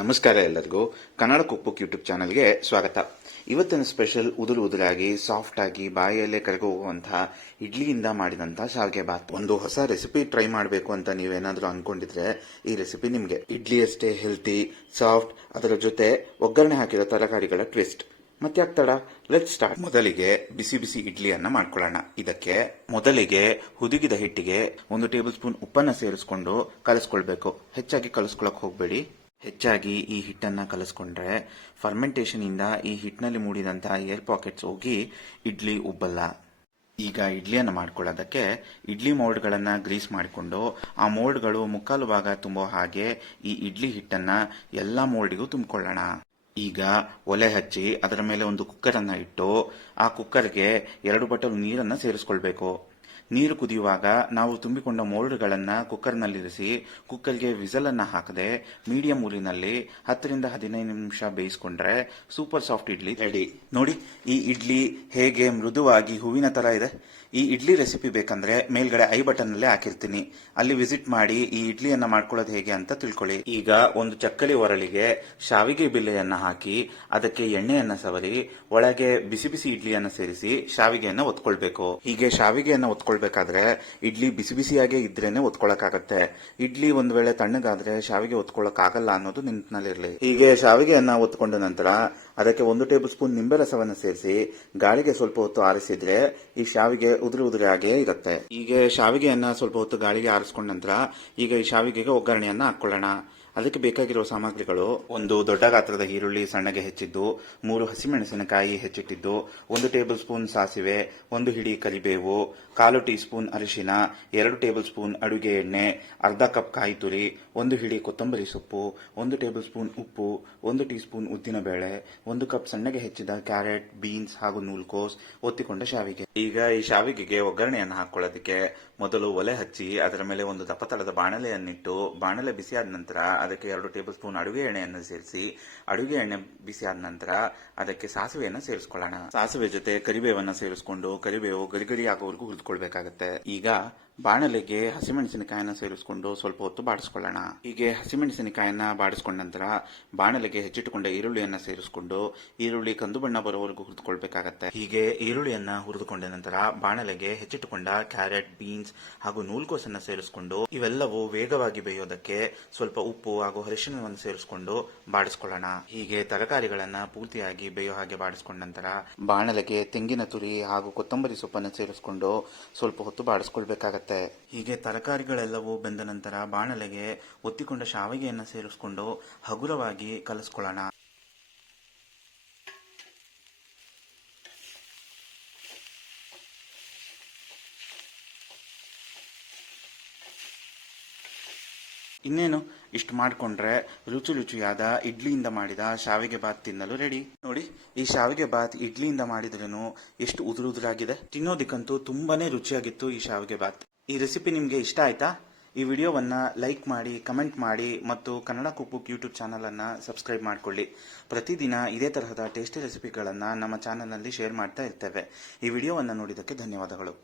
ನಮಸ್ಕಾರ ಎಲ್ಲರಿಗೂ Kannada cookbook YouTube ಚಾನಲ್ಗೆ ಸ್ವಾಗತ. ಇವತ್ತಿನ ಸ್ಪೆಷಲ್ ಉದುರಾಗಿ ಸಾಫ್ಟ್ ಆಗಿ ಬಾಯಲ್ಲೇ ಕರಗುವಂತಹ ಇಡ್ಲಿಯಿಂದ ಮಾಡಿದಂತಹ ಶಾವಿಗೆ ಬಾತ್. ಒಂದು ಹೊಸ ರೆಸಿಪಿ ಟ್ರೈ ಮಾಡಬೇಕು ಅಂತ ನೀವೇನಾದ್ರೂ ಅನ್ಕೊಂಡಿದ್ರೆ ಈ ರೆಸಿಪಿ ನಿಮ್ಗೆ. ಇಡ್ಲಿ ಅಷ್ಟೇ ಹೆಲ್ತಿ, ಸಾಫ್ಟ್, ಅದರ ಜೊತೆ ಒಗ್ಗರಣೆ ಹಾಕಿರೋ ತರಕಾರಿಗಳ ಟ್ವಿಸ್ಟ್. ಮತ್ತೆ ಆಗ್ತಾಡ, ಲೆಟ್ ಸ್ಟಾರ್ಟ್. ಮೊದಲಿಗೆ ಬಿಸಿ ಬಿಸಿ ಇಡ್ಲಿಯನ್ನ ಮಾಡ್ಕೊಳ್ಳೋಣ. ಇದಕ್ಕೆ ಮೊದಲಿಗೆ ಹುದುಗಿದ ಹಿಟ್ಟಿಗೆ 1 ಟೇಬಲ್ ಸ್ಪೂನ್ ಉಪ್ಪನ್ನ ಸೇರಿಸ್ಕೊಂಡು ಕಲಸ್ಕೊಳ್ಬೇಕು. ಹೆಚ್ಚಾಗಿ ಕಲಸ್ಕೊಳಕ್ ಹೋಗ್ಬೇಡಿ. ಹೆಚ್ಚಾಗಿ ಈ ಹಿಟ್ಟನ್ನ ಕಲಸ್ಕೊಂಡ್ರೆ ಫರ್ಮೆಂಟೇಷನ್ ಇಂದ ಈ ಹಿಟ್ಟಿನಲ್ಲಿ ಮೂಡಿದಂತಹ ಏರ್ ಪಾಕೆಟ್ಸ್ ಹೋಗಿ ಇಡ್ಲಿ ಉಬ್ಬಲ್ಲ. ಈಗ ಇಡ್ಲಿಯನ್ನು ಮಾಡ್ಕೊಳ್ಳೋದಕ್ಕೆ ಇಡ್ಲಿ ಮೋಲ್ಡ್ಗಳನ್ನ ಗ್ರೀಸ್ ಮಾಡಿಕೊಂಡು ಆ ಮೋಲ್ಡ್ಗಳು ಮುಕ್ಕಾಲು ಭಾಗ ತುಂಬೋ ಹಾಗೆ ಈ ಇಡ್ಲಿ ಹಿಟ್ಟನ್ನ ಎಲ್ಲಾ ಮೋಲ್ಡಿಗೂ ತುಂಬಿಕೊಳ್ಳೋಣ. ಈಗ ಒಲೆ ಹಚ್ಚಿ ಅದರ ಮೇಲೆ ಒಂದು ಕುಕ್ಕರ್ ಅನ್ನ ಇಟ್ಟು ಆ ಕುಕ್ಕರ್ಗೆ 2 ಬಟ್ಟಲು ನೀರನ್ನ ಸೇರಿಸ್ಕೊಳ್ಬೇಕು. ನೀರು ಕುದಿಯುವಾಗ ನಾವು ತುಂಬಿಕೊಂಡ ಮೋಲ್ಡ್ಗಳನ್ನ ಕುಕ್ಕರ್ನಲ್ಲಿರಿಸಿ ಕುಕ್ಕರ್ಗೆ ವಿಸಲ್ ಅನ್ನ ಹಾಕದೆ ಮೀಡಿಯಂ ಊರಿನಲ್ಲಿ 10 ರಿಂದ 15 ನಿಮಿಷ ಬೇಯಿಸಿಕೊಂಡ್ರೆ ಸೂಪರ್ ಸಾಫ್ಟ್ ಇಡ್ಲಿ ರೆಡಿ. ನೋಡಿ, ಈ ಇಡ್ಲಿ ಹೇಗೆ ಮೃದುವಾಗಿ ಹೂವಿನ ತರ ಇದೆ. ಈ ಇಡ್ಲಿ ರೆಸಿಪಿ ಬೇಕಂದ್ರೆ ಮೇಲ್ಗಡೆ ಐ ಬಟನ್ ನಲ್ಲಿ ಹಾಕಿರ್ತೀನಿ, ಅಲ್ಲಿ ವಿಸಿಟ್ ಮಾಡಿ ಈ ಇಡ್ಲಿಯನ್ನ ಮಾಡ್ಕೊಳ್ಳೋದು ಹೇಗೆ ಅಂತ ತಿಳ್ಕೊಳ್ಳಿ. ಈಗ ಒಂದು ಚಕ್ಕಲಿ ಒರಳಿಗೆ ಶಾವಿಗೆ ಬಿಲ್ಲೆಯನ್ನ ಹಾಕಿ ಅದಕ್ಕೆ ಎಣ್ಣೆಯನ್ನ ಸವರಿ ಒಳಗೆ ಬಿಸಿ ಬಿಸಿ ಇಡ್ಲಿಯನ್ನ ಸೇರಿಸಿ ಶಾವಿಗೆಯನ್ನ ಒತ್ಕೊಳ್ಬೇಕು. ಹೀಗೆ ಶಾವಿಗೆಯನ್ನ ಒತ್ಕೊಳ್ಬೇಕಾದ್ರೆ ಇಡ್ಲಿ ಬಿಸಿ ಬಿಸಿಯಾಗೆ ಇದ್ರೇನೆ ಒತ್ಕೊಳಕಾಗತ್ತೆ. ಇಡ್ಲಿ ಒಂದ್ ವೇಳೆ ತಣ್ಣಗಾದ್ರೆ ಶಾವಿಗೆ ಒತ್ಕೊಳಕ್ ಆಗಲ್ಲ ಅನ್ನೋದು ನೆನಪಿನಲ್ಲಿರಲಿ. ಹೀಗೆ ಶಾವಿಗೆಯನ್ನ ಒತ್ಕೊಂಡ ನಂತರ ಅದಕ್ಕೆ 1 ಟೇಬಲ್ ಸ್ಪೂನ್ ನಿಂಬೆ ರಸವನ್ನ ಸೇರಿಸಿ ಗಾಳಿಗೆ ಸ್ವಲ್ಪ ಹೊತ್ತು ಆರಿಸಿದ್ರೆ ಈ ಶಾವಿಗೆ ಉದುರಾಗೇ ಇರುತ್ತೆ. ಈಗ ಶಾವಿಗೆಯನ್ನ ಸ್ವಲ್ಪ ಹೊತ್ತು ಗಾಳಿಗೆ ಆರಿಸ್ಕೊಂಡ ನಂತರ ಈಗ ಈ ಶಾವಿಗೆಗೆ ಒಗ್ಗರಣೆಯನ್ನ ಹಾಕೊಳ್ಳೋಣ. ಅದಕ್ಕೆ ಬೇಕಾಗಿರುವ ಸಾಮಗ್ರಿಗಳು: 1 ದೊಡ್ಡ ಗಾತ್ರದ ಈರುಳ್ಳಿ ಸಣ್ಣಗೆ ಹೆಚ್ಚಿದ್ದು, 3 ಹಸಿಮೆಣಸಿನಕಾಯಿ ಹೆಚ್ಚಿಟ್ಟಿದ್ದು, 1 ಟೇಬಲ್ ಸ್ಪೂನ್ ಸಾಸಿವೆ, 1 ಹಿಡಿ ಕರಿಬೇವು, 1/4 ಟೀ ಸ್ಪೂನ್ ಅರಿಶಿನ, 2 ಟೇಬಲ್ ಸ್ಪೂನ್ ಅಡುಗೆ ಎಣ್ಣೆ, ಅರ್ಧ ಕಪ್ ಕಾಯಿ ತುರಿ, 1 ಹಿಡಿ ಕೊತ್ತಂಬರಿ ಸೊಪ್ಪು, 1 ಟೇಬಲ್ ಸ್ಪೂನ್ ಉಪ್ಪು, 1 ಟೀ ಸ್ಪೂನ್ ಉದ್ದಿನ ಬೇಳೆ, 1 ಕಪ್ ಸಣ್ಣಗೆ ಹೆಚ್ಚಿದ ಕ್ಯಾರೆಟ್, ಬೀನ್ಸ್ ಹಾಗೂ ನೂಲ್ಕೋಸ್, ಒತ್ತಿಕೊಂಡ ಶಾವಿಗೆ. ಈಗ ಈ ಶಾವಿಗೆಗೆ ಒಗ್ಗರಣೆಯನ್ನು ಹಾಕೊಳ್ಳೋದಕ್ಕೆ ಮೊದಲು ಒಲೆ ಹಚ್ಚಿ ಅದರ ಮೇಲೆ ಒಂದು ದಪ್ಪತಳದ ಬಾಣಲೆಯನ್ನಿಟ್ಟು ಬಾಣಲೆ ಬಿಸಿಯಾದ ನಂತರ ಅದಕ್ಕೆ 2 ಟೇಬಲ್ ಸ್ಪೂನ್ ಅಡುಗೆ ಎಣ್ಣೆಯನ್ನು ಸೇರಿಸಿ ಅಡುಗೆ ಎಣ್ಣೆ ಬಿಸಿಯಾದ ನಂತರ ಅದಕ್ಕೆ ಸಾಸಿವೆಯನ್ನು ಸೇರಿಸ್ಕೊಳ್ಳೋಣ. ಸಾಸಿವೆ ಜೊತೆ ಕರಿಬೇವನ್ನ ಸೇರಿಸ್ಕೊಂಡು ಕರಿಬೇವು ಗರಿಗರಿ ಆಗೋವರೆಗೂ ಹುರಿದುಕೊಳ್ಬೇಕಾಗತ್ತೆ. ಈಗ ಬಾಣಲೆಗೆ ಹಸಿಮೆಣಸಿನಕಾಯನ್ನ ಸೇರಿಸ್ಕೊಂಡು ಸ್ವಲ್ಪ ಹೊತ್ತು ಬಾಡಿಸ್ಕೊಳ್ಳೋಣ. ಹೀಗೆ ಹಸಿಮೆಣಸಿನಕಾಯನ್ನ ಬಾಡಿಸ್ಕೊಂಡ ನಂತರ ಬಾಣಲೆಗೆ ಹೆಚ್ಚಿಟ್ಟುಕೊಂಡ ಈರುಳ್ಳಿಯನ್ನ ಸೇರಿಸ್ಕೊಂಡು ಈರುಳ್ಳಿ ಕಂದು ಬಣ್ಣ ಬರುವವರೆಗೂ ಹುರಿದುಕೊಳ್ಬೇಕಾಗತ್ತೆ. ಹೀಗೆ ಈರುಳ್ಳಿಯನ್ನ ಹುರಿದುಕೊಂಡ ನಂತರ ಬಾಣಲೆಗೆ ಹೆಚ್ಚಿಟ್ಟುಕೊಂಡ ಕ್ಯಾರೆಟ್, ಬೀನ್ಸ್ ಹಾಗೂ ನೂಲ್ಕೋಸನ್ನ ಸೇರಿಸ್ಕೊಂಡು ಇವೆಲ್ಲವೂ ವೇಗವಾಗಿ ಬೇಯೋದಕ್ಕೆ ಸ್ವಲ್ಪ ಉಪ್ಪು ಹಾಗೂ ಅರಿಶಿಣವನ್ನು ಸೇರಿಸ್ಕೊಂಡು ಬಾಡಿಸ್ಕೊಳ್ಳೋಣ. ಹೀಗೆ ತರಕಾರಿಗಳನ್ನ ಪೂರ್ತಿಯಾಗಿ ಬೇಯೋ ಹಾಗೆ ಬಾಡಿಸ್ಕೊಂಡ ನಂತರ ಬಾಣಲೆಗೆ ತೆಂಗಿನ ತುರಿ ಹಾಗೂ ಕೊತ್ತಂಬರಿ ಸೊಪ್ಪನ್ನು ಸೇರಿಸ್ಕೊಂಡು ಸ್ವಲ್ಪ ಹೊತ್ತು ಬಾಡಿಸ್ಕೊಳ್ಬೇಕಾಗತ್ತೆ. ಹೀಗೆ ತರಕಾರಿಗಳೆಲ್ಲವೂ ಬೆಂದ ನಂತರ ಬಾಣಲೆಗೆ ಒತ್ತಿಕೊಂಡ ಶಾವಿಗೆಯನ್ನು ಸೇರಿಸ್ಕೊಂಡು ಹಗುರವಾಗಿ ಕಲಸ್ಕೊಳ್ಳೋಣ. ಇನ್ನೇನು, ಇಷ್ಟು ಮಾಡ್ಕೊಂಡ್ರೆ ರುಚಿಯಾದ ಇಡ್ಲಿಯಿಂದ ಮಾಡಿದ ಶಾವಿಗೆ ಬಾತ್ ತಿನ್ನಲು ರೆಡಿ. ನೋಡಿ, ಈ ಶಾವಿಗೆ ಬಾತ್ ಇಡ್ಲಿಯಿಂದ ಮಾಡಿದ್ರೇನು ಎಷ್ಟು ಉದುರಾಗಿದೆ. ತಿನ್ನೋದಿಕ್ಕಂತೂ ತುಂಬಾನೇ ರುಚಿಯಾಗಿತ್ತು ಈ ಶಾವಿಗೆ ಬಾತ್. ಈ ರೆಸಿಪಿ ನಿಮ್ಗೆ ಇಷ್ಟ ಆಯ್ತಾ? ಈ ವಿಡಿಯೋವನ್ನ ಲೈಕ್ ಮಾಡಿ, ಕಮೆಂಟ್ ಮಾಡಿ ಮತ್ತು ಕನ್ನಡ ಕುಕ್ಬುಕ್ ಯೂಟ್ಯೂಬ್ ಚಾನಲ್ ಅನ್ನ ಸಬ್ಸ್ಕ್ರೈಬ್ ಮಾಡ್ಕೊಳ್ಳಿ. ಪ್ರತಿದಿನ ಇದೇ ತರಹದ ಟೇಸ್ಟಿ ರೆಸಿಪಿಗಳನ್ನ ನಮ್ಮ ಚಾನಲ್ ನಲ್ಲಿ ಶೇರ್ ಮಾಡ್ತಾ ಇರ್ತೇವೆ. ಈ ವಿಡಿಯೋವನ್ನ ನೋಡಿದ್ದಕ್ಕೆ ಧನ್ಯವಾದಗಳು.